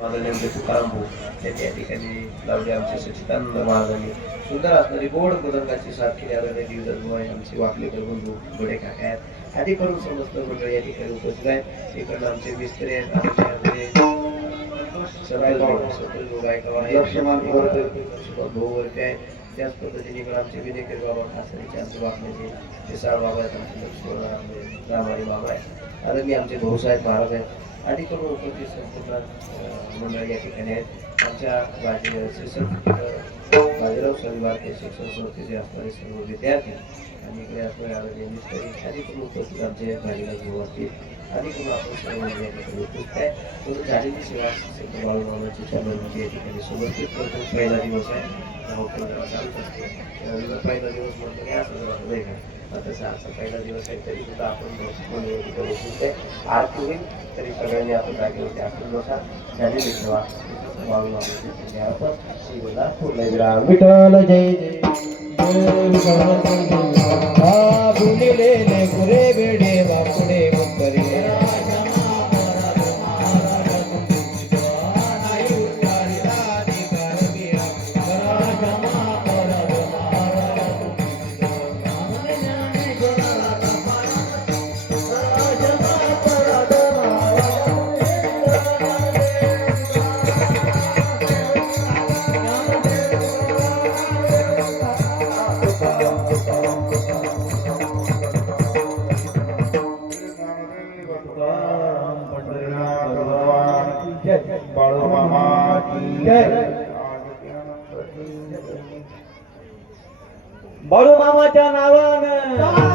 माझं नेमके तुकाराम भाऊ त्यांनी या ठिकाणी लावले. आमचे सच्चिदानंद महाराजांनी सुंदर असणारी गोड मृदंगाची साथ केली. आदरणीय दिवदर्भाई आमचे वाकलेकर बंधू बडे काका आहेत. आधी करून समस्त मंडळ या ठिकाणी उपस्थित आहेत. इकडनं आमचे मिस्त्री आहेत, भाऊ वर्ग आहे. त्याच पद्धतीने इकडे आमचे विनेकर बाबा खासरीचे आमचे वाकण्याचे मिसाळ बाबा आहेत, आमचे लक्ष्मण रामारी बाबा आहेत. आदरणीय आमचे भाऊसाहेब महाराज आहेत. आणि करून उपस्थित संपूर्ण मंडळ या ठिकाणी आहेत. आमच्या बाजीराव स्वामी भारतीय शिक्षण संस्थेचे असणारे सर्व विद्यार्थी आणि इकडे असणारे आदरणीय मिस्त्री आधी करून उपस्थित आमचे भाजीला घेऊ असतील. आधी करून आपण सर्व मंडळ या ठिकाणी उपस्थित आहे. म्हणून झालेली सेवा संत बाळूमामाची चरणमध्ये या ठिकाणी समर्पित करतो. पहिला दिवस आहे, चालूच असते. पहिला दिवस म्हटलं काय असं नाही का, आता आजचा पहिला दिवस आहे तरी सुद्धा आपण उपस्थित आहे. आरती होईल तरी सगळ्यांनी आपण जागे होते आपण बसा. झालेली सेवा बाळूमामाची आपण शिवला फुले विराम विठ्ठल जय जय पुरे बेडे बापुडे मुक्करे बाळूमामाच्या नावानं